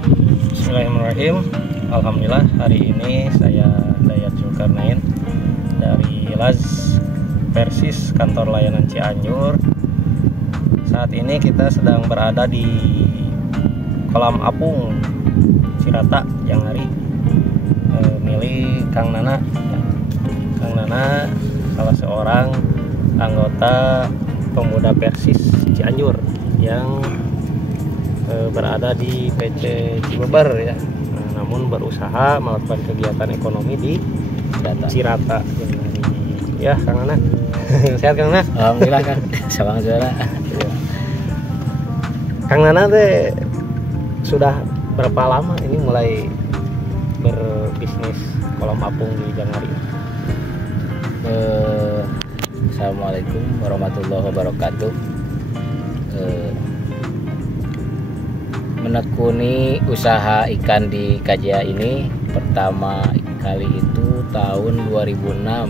Bismillahirrahmanirrahim. Alhamdulillah hari ini saya Dayat Zulkarnain dari Laz Persis kantor layanan Cianjur. Saat ini kita sedang berada di kolam apung Cirata yang hari milik Kang Nana. Kang Nana salah seorang anggota pemuda Persis Cianjur yang berada di PC Cibeber ya. Namun berusaha melakukan kegiatan ekonomi di Cirata. Ya, Kang Nana. Sehat Kang Nana? Alhamdulillah Kang. Salam saudara. Kang Nana teh sudah berapa lama ini mulai berbisnis kolam apung di Janghari? Assalamualaikum warahmatullahi wabarakatuh. Menekuni usaha ikan di Kajia ini pertama kali itu tahun 2006.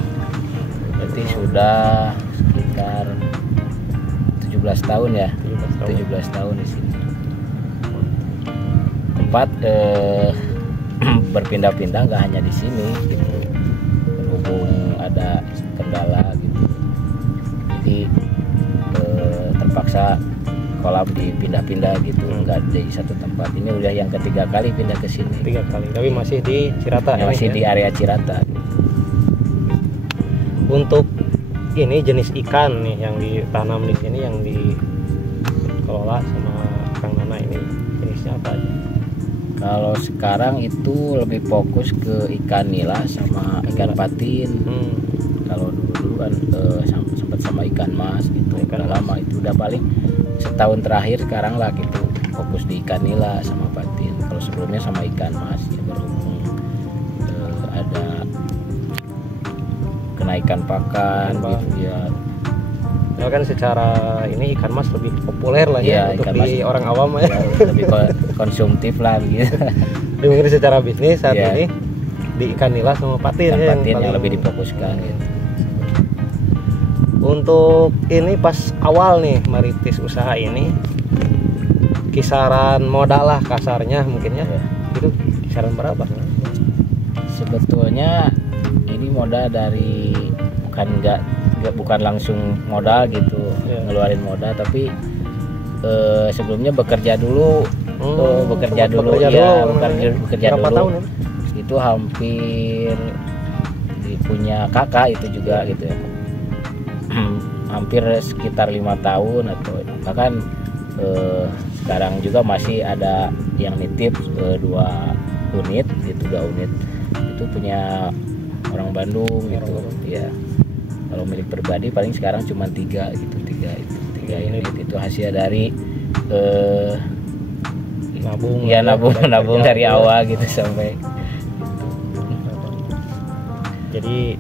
Berarti sudah sekitar 17 tahun ya. 17 tahun di sini. Tempat berpindah-pindah, nggak hanya di sini gitu. Berhubung ada kendala gitu. Jadi terpaksa kolam dipindah-pindah gitu, nggak di satu tempat. Ini udah yang ketiga kali pindah ke sini. 3 kali, tapi masih di Cirata. Masih di area Cirata. Gitu. Untuk ini jenis ikan nih yang ditanam di sini, yang dikelola sama Kang Nana ini jenisnya apa aja? Kalau sekarang itu lebih fokus ke ikan nila sama ikan patin. Kalau dulu kan sempat sama ikan mas gitu. Ikan lama itu udah paling setahun terakhir sekarang lah gitu, fokus di ikan nila sama patin. Kalau sebelumnya sama ikan mas ya, berhubung ada kenaikan pakan gitu ya. Ya kan secara ini ikan mas lebih populer lah ya untuk di orang awam ya. Lebih konsumtif lah gitu. Jadi mungkin secara bisnis saat ini di ikan nila sama patin, ya, patin yang lebih difokuskan gitu. Untuk ini pas awal nih merintis usaha ini, kisaran modal lah kasarnya mungkinnya itu kisaran berapa? Sebetulnya ini modal dari bukan langsung modal gitu, ngeluarin modal, tapi sebelumnya bekerja dulu. Bekerja dulu. Tahun ya? Itu hampir punya kakak itu juga gitu ya. Hampir sekitar 5 tahun atau bahkan sekarang juga masih ada yang nitip 2 unit gitu, 2 unit itu punya orang Bandung gitu ya. Kalau milik pribadi paling sekarang cuma 3 gitu, 3 unit itu hasil dari nabung dari awal gitu sampai. Jadi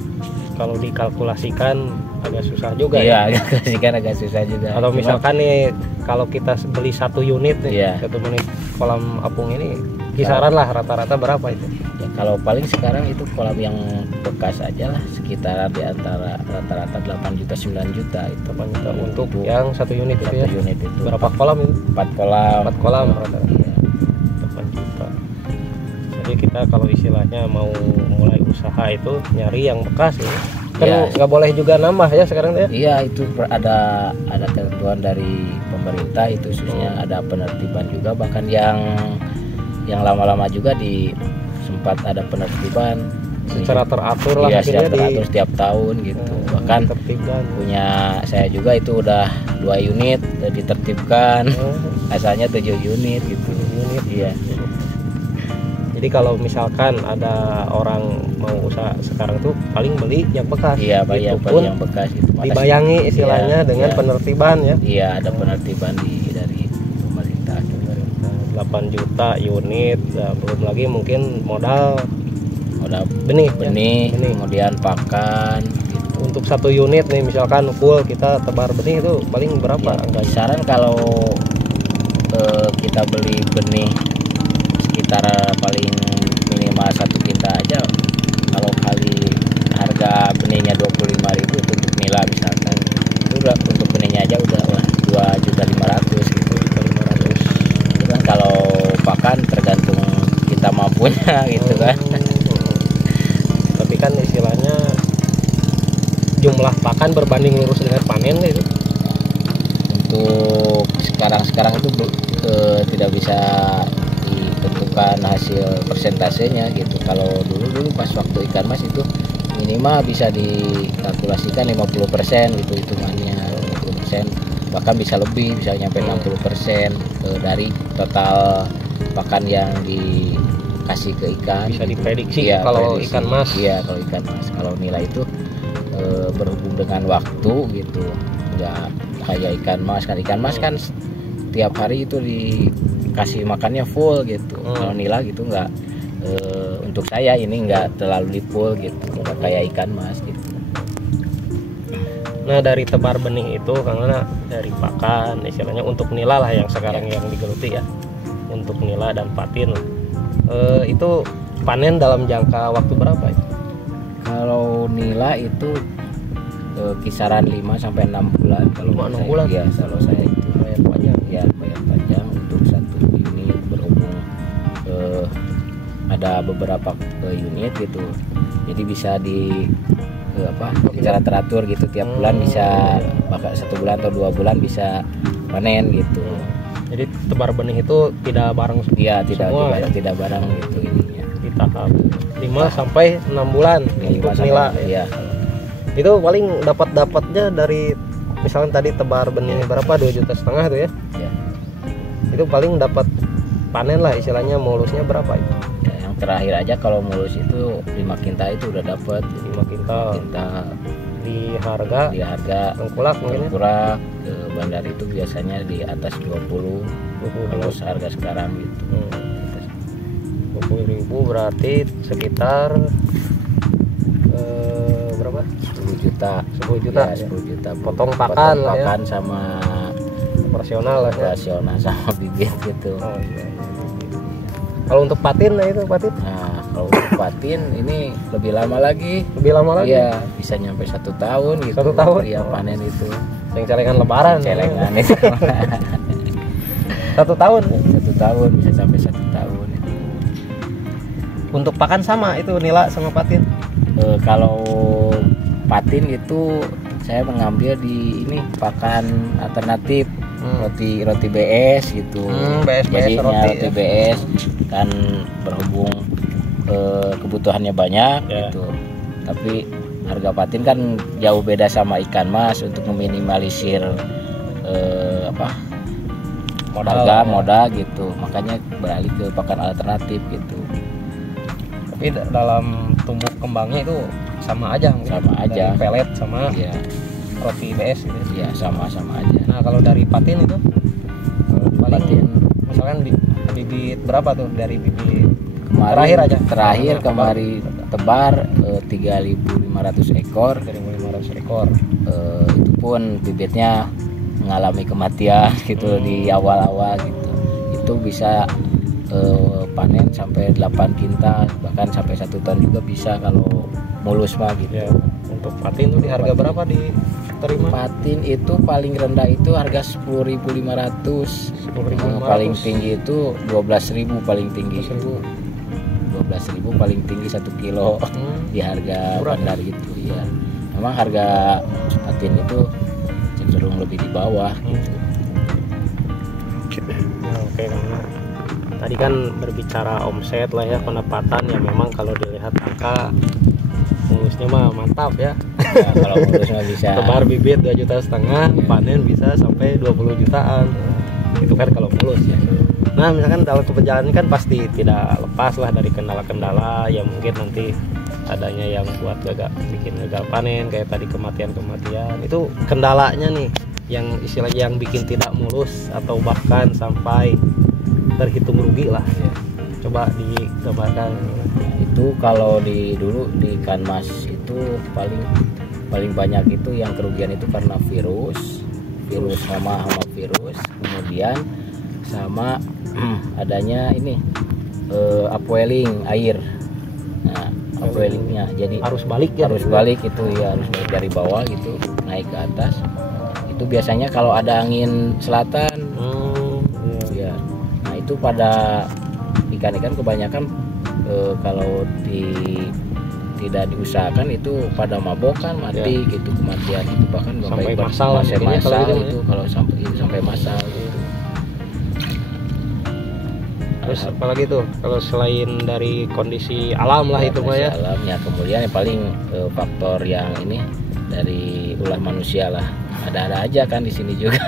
kalau dikalkulasikan agak susah juga ya. Iya, kalkulasikan agak susah juga. Kalau misalkan nih kalau kita beli 1 unit nih, 1 unit kolam apung ini kisaran lah rata-rata berapa itu? Ya, kalau paling sekarang itu kolam yang bekas aja lah sekitar di antara rata-rata 8 juta 9 juta itu. 8 juta untuk yang 1 unit itu ya. 1 unit itu. Berapa kolam itu? 4 kolam. 4 kolam rata-rata. Iya. 8 juta. Jadi kita kalau istilahnya mau mulai usaha itu nyari yang bekas ya. Kan nggak boleh juga nambah ya sekarang ya? Iya, itu ada ketentuan dari pemerintah itu, khususnya ada penertiban juga, bahkan yang lama-lama juga sempat ada penertiban secara teratur lah. Iya, secara teratur setiap tahun gitu. Bahkan punya saya juga itu udah 2 unit udah ditertibkan. Asalnya 7 unit gitu. Iya. Jadi kalau misalkan ada orang mau usaha sekarang tuh paling beli yang bekas. Iya, paling yang bekas itu. Dibayangi istilahnya dengan penertiban ya. Iya, ada penertiban dari pemerintah. 8 juta unit, belum lagi mungkin modal benih, kemudian pakan. Gitu. Untuk 1 unit nih misalkan full kita tebar benih itu paling berapa? Ya, kisaran kalau kita beli benih sekitar paling minimal 1 kintal aja, kalau kali harga benihnya 25.000 untuk nila misalkan, itu udah untuk benihnya aja udah 2.500.000 gitu. Itu kan kalau pakan tergantung punya gitu kan. Tapi kan istilahnya jumlah pakan berbanding lurus dengan panen gitu. Untuk sekarang itu tidak bisa ditentukan hasil persentasenya gitu. Kalau dulu pas waktu ikan mas itu minimal bisa dikalkulasikan 50% gitu hitungannya, 50%, bahkan bisa lebih, bisa nyampe 60% dari total pakan yang dikasih ke ikan. Bisa gitu. diprediksi Ya, kalau prediksi. ikan mas. Iya, kalau ikan mas. Kalau nilai itu berhubung dengan waktu gitu, nggak kayak ikan mas kan tiap hari itu dikasih makannya full gitu. Kalau nila gitu nggak, untuk saya ini nggak terlalu di full gitu, nggak kayak ikan mas gitu. Nah dari tebar benih itu karena dari pakan istilahnya untuk nila lah yang sekarang yang digeluti ya, untuk nila dan patin itu panen dalam jangka waktu berapa ya? Kalau nila itu kisaran 5 sampai 6 bulan. Kalau 6 bulan? Ya, kalau saya itu lumayan panjang. Ya, lumayan panjang untuk satu unit, berhubung ada beberapa unit gitu. Jadi bisa secara teratur gitu, tiap bulan bisa, bahkan 1 bulan atau 2 bulan bisa panen gitu. Jadi tebar benih itu tidak bareng Iya, semua ya? tidak bareng gitu ininya. Di tahap 5 sampai 6 bulan untuk nila ya. Iya. Itu paling dapatnya dari misalnya tadi tebar benih berapa 2,5 juta tuh ya? Ya. Itu paling dapat panen lah istilahnya, mulusnya berapa itu? Ya, yang terakhir aja kalau mulus itu 5 kintal itu udah dapat 5 kintal. Di harga tengkulak mungkin ya? Tengkulak ke bandar itu biasanya di atas 20 kalau seharga sekarang gitu. 20.000 berarti sekitar berapa? 10 juta. 10 juta Ya, 10 juta. Potong pakan lah ya. Pakan sama Operasional lah ya. Operasional sama bibit gitu. Oh, iya. Kalau untuk patin nah itu patin? Nah, kalau untuk patin ini lebih lama lagi. Lebih lama lagi? Iya, bisa nyampe 1 tahun gitu. 1 tahun? Iya, panen itu. Yang celengan lebaran. Celengan itu. 1 tahun? 1 tahun, bisa sampai 1 tahun itu. Untuk pakan sama itu nila sama patin? Kalau patin itu saya mengambil di ini pakan alternatif, roti BS gitu. Jadinya roti ya? BS kan berhubung kebutuhannya banyak gitu. Tapi harga patin kan jauh beda sama ikan mas. Untuk meminimalisir modal gitu, makanya beralih ke pakan alternatif gitu. Tapi dalam tumbuh kembangnya itu sama aja mungkin? Sama aja. Dari pelet sama roti BS gitu. Iya, sama-sama aja. Nah kalau dari patin itu paling patin misalkan bibit berapa tuh dari bibit kemarin kemarin tebar 3.500 ekor. 3.500 ekor. Itu pun bibitnya mengalami kematian gitu di awal-awal gitu. Itu bisa panen sampai 8 kintal, bahkan sampai 1 ton juga bisa kalau mulus mah gitu. Ya, untuk patin tuh di harga berapa diterima? Patin itu paling rendah itu harga 10.500. 10.500. Paling tinggi itu 12.000 paling tinggi. 12.000 paling tinggi 1 kilo di harga bandar gitu ya. Memang harga patin itu cenderung lebih di bawah gitu. Ya, oke, karena tadi kan berbicara omset lah ya, pendapatan ya, memang kalau dilihat angka mulusnya mah mantap ya. Ya, kalau mulus mah bisa tebar bibit 2,5 juta, panen bisa sampai 20 jutaan. Itu kan kalau mulus ya. Nah misalkan dalam perjalanan kan pasti tidak lepas lah dari kendala-kendala yang mungkin nanti adanya yang buat bikin gagal panen, kayak tadi kematian. Itu kendalanya nih yang istilahnya yang bikin tidak mulus atau bahkan sampai terhitung rugi lah ya. Coba digambarkan. Itu kalau dulu di ikan mas itu paling banyak itu yang kerugian itu karena virus sama virus, kemudian sama adanya ini upwelling air. Nah, upwellingnya jadi arus balik ya, arus balik itu ya, harus dari bawah gitu naik ke atas. Itu biasanya kalau ada angin selatan. Ya. Nah, itu pada ikan-ikan kebanyakan kalau tidak diusahakan itu pada mabokan mati gitu, kematian itu bahkan sampai massal itu kalau sampai massal gitu. Terus apalagi tuh kalau selain dari kondisi alam lah itu mah ya alamnya, kemudian yang paling faktor yang ini dari ulah manusia lah, ada aja kan di sini juga.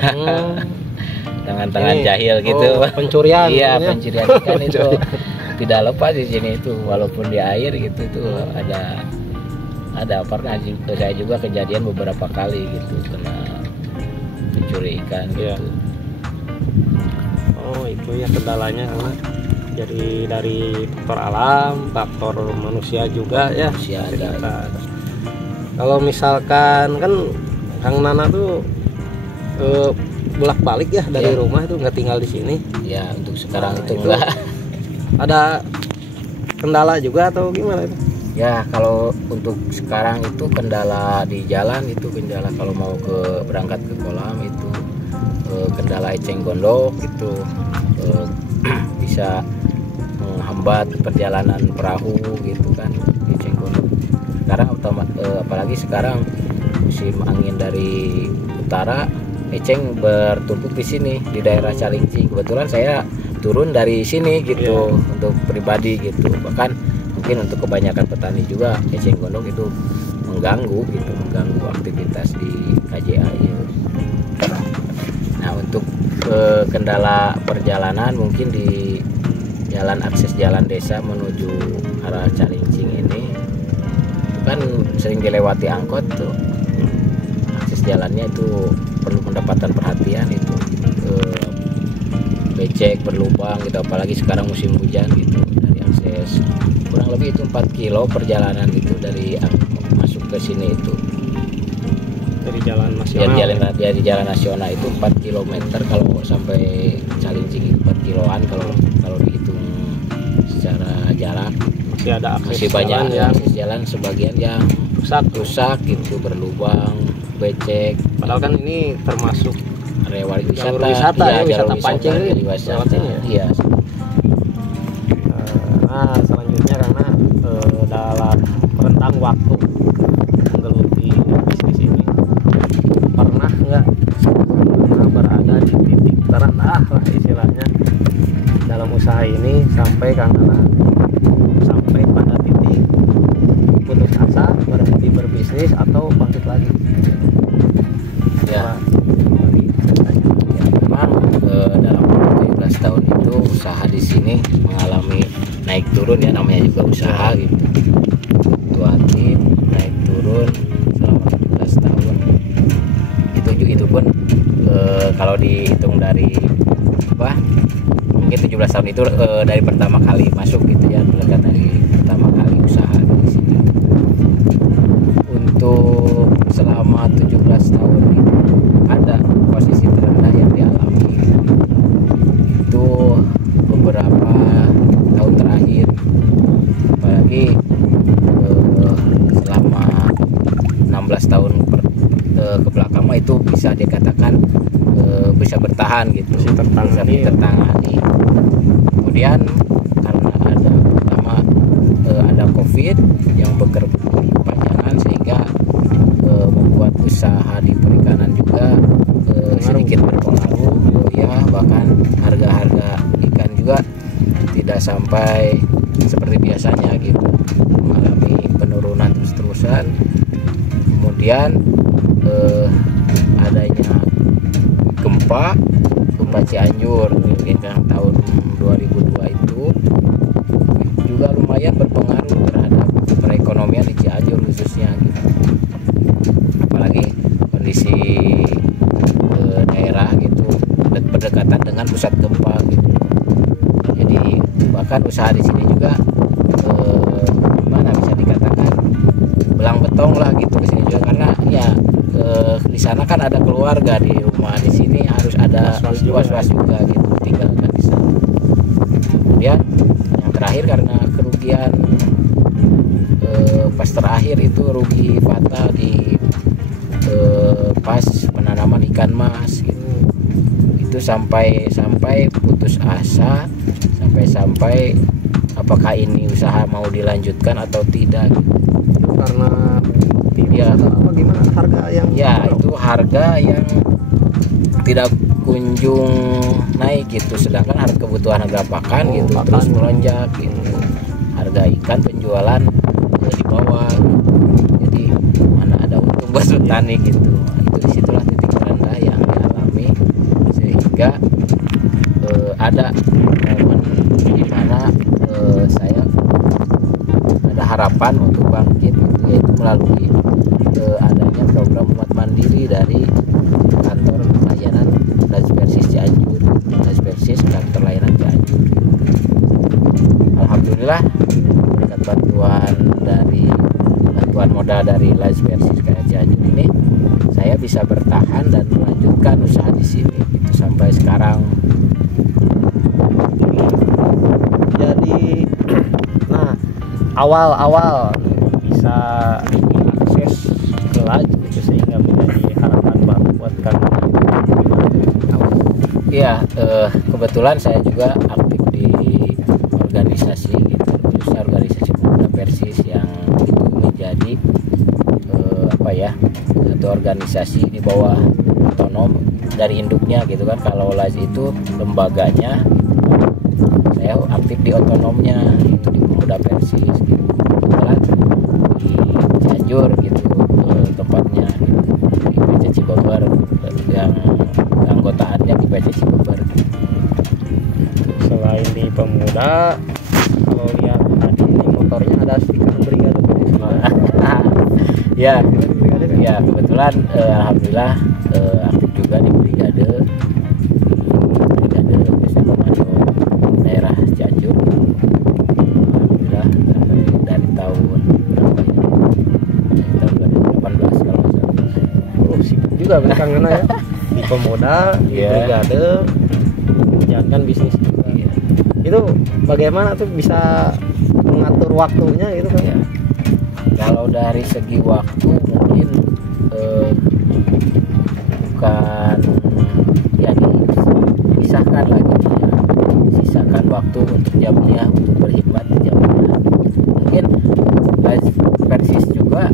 Tangan-tangan jahil gitu, pencurian. Iya, pencurian ikan itu tidak lepas di sini itu, walaupun di air gitu itu ada pernah saya juga kejadian beberapa kali gitu kena mencuri ikan gitu. Oh itu ya kendalanya, karena jadi dari faktor alam, faktor manusia juga ya. Manusia ada. Kalau misalkan kan Kang Nana tuh bolak-balik ya dari rumah itu nggak tinggal di sini. Ya untuk sekarang itu enggak. Ada kendala juga atau gimana itu? Ya kalau untuk sekarang itu kendala di jalan itu, kendala kalau mau berangkat ke kolam itu kendala eceng gondok itu bisa menghambat perjalanan perahu gitu kan, eceng gondok. Sekarang apalagi sekarang musim angin dari utara, eceng bertumpuk di sini di daerah Calincing. Kebetulan saya turun dari sini gitu untuk pribadi gitu. Bahkan mungkin untuk kebanyakan petani juga eceng gondok itu mengganggu aktivitas di KJA ya. Nah untuk kendala perjalanan mungkin di akses jalan desa menuju arah Calincing ini kan sering dilewati angkot tuh. Akses jalannya itu perlu mendapatkan perhatian itu, becek, berlubang gitu, apalagi sekarang musim hujan gitu. Dari akses kurang lebih itu 4 kilo perjalanan gitu dari masuk ke sini itu. Dari jalan nasional. Dari jalan nasional itu 4 km kalau sampai Calincing 4 kiloan kalau dihitung secara jarak. Masih ada akses, masih banyak akses jalan sebagian yang rusak gitu, berlubang, becek. Padahal kan ini termasuk area wisata ya, wisata pancing ini. Iya. Nah selanjutnya karena dalam rentang waktu menggeluti bisnis ini, pernah berada di titik terendah lah istilahnya dalam usaha ini, sampai karena sampai pada titik putus asa, berhenti berbisnis atau bangkit lagi? Ya, memang dalam 17 tahun itu usaha di sini mengalami naik turun ya, namanya juga usaha gitu. Fluktuatif, naik turun selama 17 tahun. Itu pun kalau dihitung dari mungkin 17 tahun itu dari pertama kali masuk gitu ya, dari pertama kali usaha di sini. Untuk selama 17 tahun itu ada posisi terendah yang dialami itu beberapa tahun terakhir, apalagi selama 16 tahun ke belakang itu bisa dikatakan bisa bertahan gitu, bisa tertangani. Kemudian karena ada COVID yang berkepanjangan sehingga membuat usaha di perikanan juga sedikit berpengaruh ya, bahkan harga ikan juga tidak sampai seperti biasanya gitu, mengalami penurunan terus-terusan. Kemudian adanya gempa Cianjur yang tahun 2002 itu juga lumayan berpengaruh terhadap perekonomian di Cianjur khususnya gitu. Apalagi kondisi daerah gitu berdekatan dengan pusat gempa gitu. Jadi bahkan usaha di sini juga bisa dikatakan belang betong lah gitu ke sini juga, karena ya di sana kan ada keluarga, di rumah di sini harus ada was-was juga gitu, tinggalkan di sana. Kemudian yang terakhir karena kerugian pas terakhir itu rugi fatal di pas penanaman ikan mas gitu. Itu sampai putus asa, sampai apakah ini usaha mau dilanjutkan atau tidak. Karena Ya, apa gimana harga yang ya itu harga yang tidak kunjung naik gitu, sedangkan harga kebutuhan harga pakan gitu pakan. terus melonjak gitu. Harga ikan penjualan di bawah gitu. Jadi mana ada untung buat petani gitu. Itu disitulah titik terendah yang dialami, sehingga ada momen di mana saya ada harapan untuk bangkit gitu, yaitu melalui adanya program umat mandiri dari kantor layanan Laispersis Cianjur, Laispersis kantor layanan Cianjur. Alhamdulillah berkat bantuan modal dari Laispersis Cianjur ini, saya bisa bertahan dan melanjutkan usaha di sini gitu, sampai sekarang. Jadi nah awal bisa akses ke LAJ gitu, sehingga menjadi harapan baru buat kami. Iya, kebetulan saya juga aktif di organisasi gitu, khususnya organisasi pemuda Persis yang itu menjadi satu organisasi di bawah otonom dari induknya gitu kan. Kalau LAJ itu lembaganya, saya aktif di otonomnya itu di pemuda Persis gitu. Kebetulan di Cianjur gitu tempatnya gitu, di PC Cibeber, yang anggotaannya di PC Cibeber. Selain di pemuda, kalau lihat tadi ini motornya ada stiker brigade Ya, ya kebetulan alhamdulillah aktif juga di brigade biasanya komando daerah Cianjur. Alhamdulillah sampai dari tahun berapa ya? Dari tahun 2018 kalau nggak salah. sibuk juga belakangan ya di pemuda, di Iya. brigade, menjalankan bisnis juga. Iya. Itu bagaimana tuh bisa mengatur waktunya gitu kan? Ya. Kalau dari segi waktu mungkin bukan ya dipisahkan lagi ya. Sisakan waktu untuk jamnya, untuk berkhidmat di jamnya. Mungkin Persis juga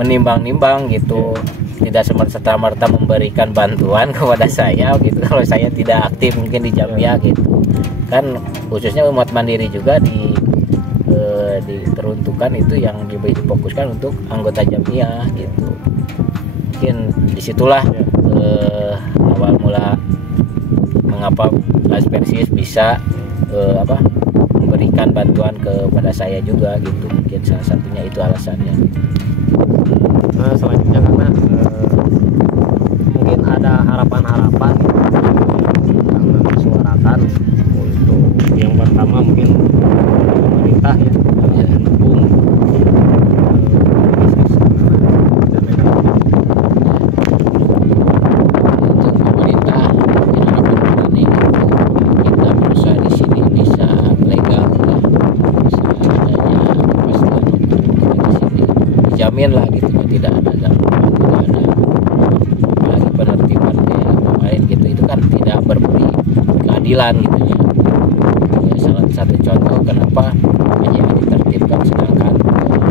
menimbang-nimbang gitu, tidak serta-merta memberikan bantuan kepada saya gitu kalau saya tidak aktif mungkin di jamnya gitu kan. Khususnya umat mandiri juga diteruntukkan itu yang difokuskan untuk anggota jamia gitu. Mungkin disitulah awal mula mengapa Laispersis bisa memberikan bantuan kepada saya juga gitu. Mungkin salah satunya itu alasannya. Nah selanjutnya karena mungkin ada harapan-harapan yang disuarakan untuk yang pertama mungkin pemerintah ya mendukung bisnis dan ekonomi. Untuk pemerintah mungkin petani kita berusaha di sini bisa legal ya, bisa adanya kepastian untuk kita di sini dijamin lah gitu, tidak ada gangguan, tidak ada apalagi penertiban kayak kemarin gitu, itu kan tidak berberi keadilan gitu ya. Ya, salah satu contoh kenapa hanya ditertibkan sedangkan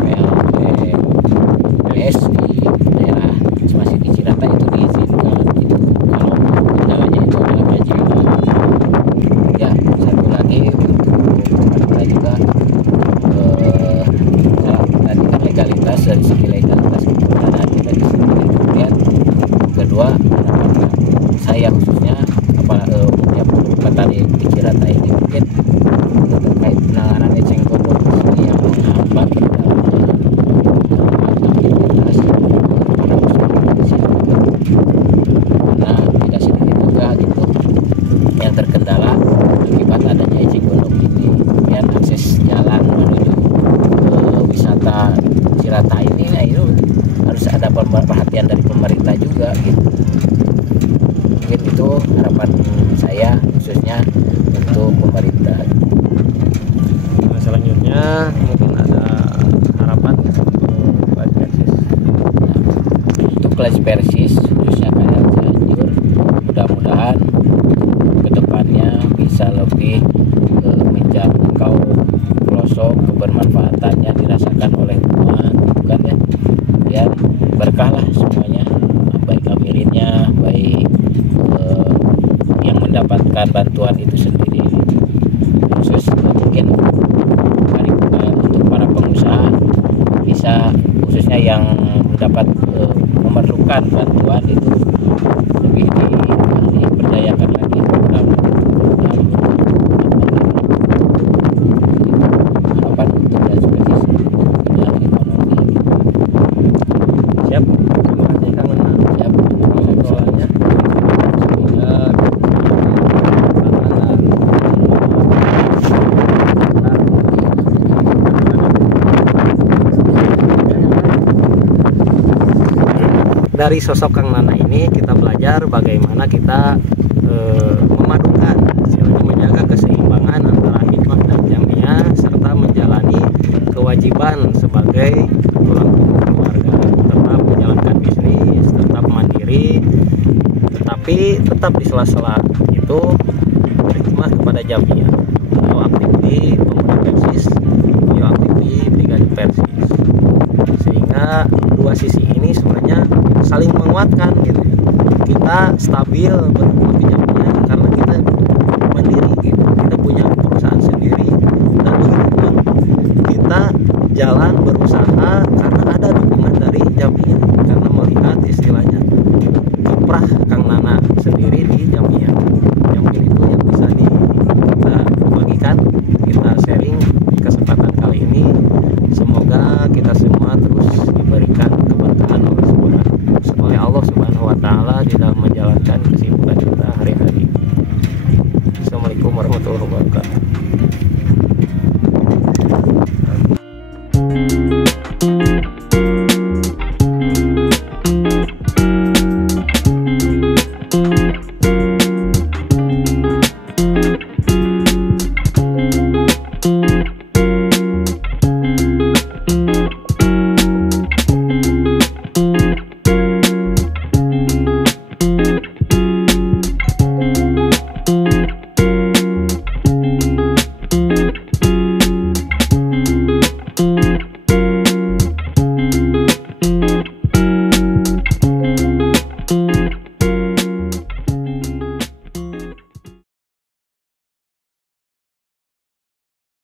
PLTS di daerah masih di Cirata itu diizinkan gitu, kalau kendalanya itu adalah kewajiban. Ya satu lagi untuk kita juga tadi kan legalitas, dari segi legalitas keberadaan kita di sini. Kemudian kedua harapan saya khususnya umumnya petani di Cirata ini mungkin terkait penanganan eceng gondok di sini yang menghambat aktivitas para usaha di sini. Karena tidak sedikit juga gitu yang terkendala akibat adanya eceng gondok ini. Kemudian akses jalan menuju wisata Cirata ini, nah itu harus ada perhatian dari pemerintah juga gitu. Mungkin itu harapan saya khususnya untuk pemerintah. Nah, selanjutnya mungkin ada harapan untuk Laispersis. Untuk Laispersis khususnya kayak Cianjur, mudah-mudahan kedepannya bisa lebih menjalankan bantuan itu sendiri. Khusus mungkin untuk para pengusaha bisa, khususnya yang memerlukan bantuan itu lebih diberdayakan lagi dalam harapan untuk dan spesies dan ekonomi. Siap, terima kasih Kang Nana. Siap. Soalnya dari sosok Kang Nana ini kita belajar bagaimana kita memadukan, istilahnya menjaga keseimbangan antara hikmah dan jamiah serta menjalani kewajiban sebagai tulang punggung keluarga, tetap menjalankan bisnis, tetap mandiri, tetapi tetap di sela-sela itu berhikmah kepada jamiah. Beliau aktif di pemuda Persis, beliau aktif di Brigade Persis, sehingga dua sisi ini sebenarnya saling menguatkan gitu. Kita stabil berhubungan ke jamiah karena kita mandiri gitu. Kita punya perusahaan sendiri, dan begitu pun kita jalan berusaha karena ada dukungan dari jamiah, karena melihat istilahnya kiprah Kang Nana sendiri di jamiah. Yang mungkin itu yang bisa kita bagikan, kita sharing kesempatan kali ini. Semoga kita semua terus diberikan keberkahan oleh Allah Subhanahu wa Ta'ala di dalam menjalankan kesibukan kita hari-hari. Assalamualaikum warahmatullahi wabarakatuh.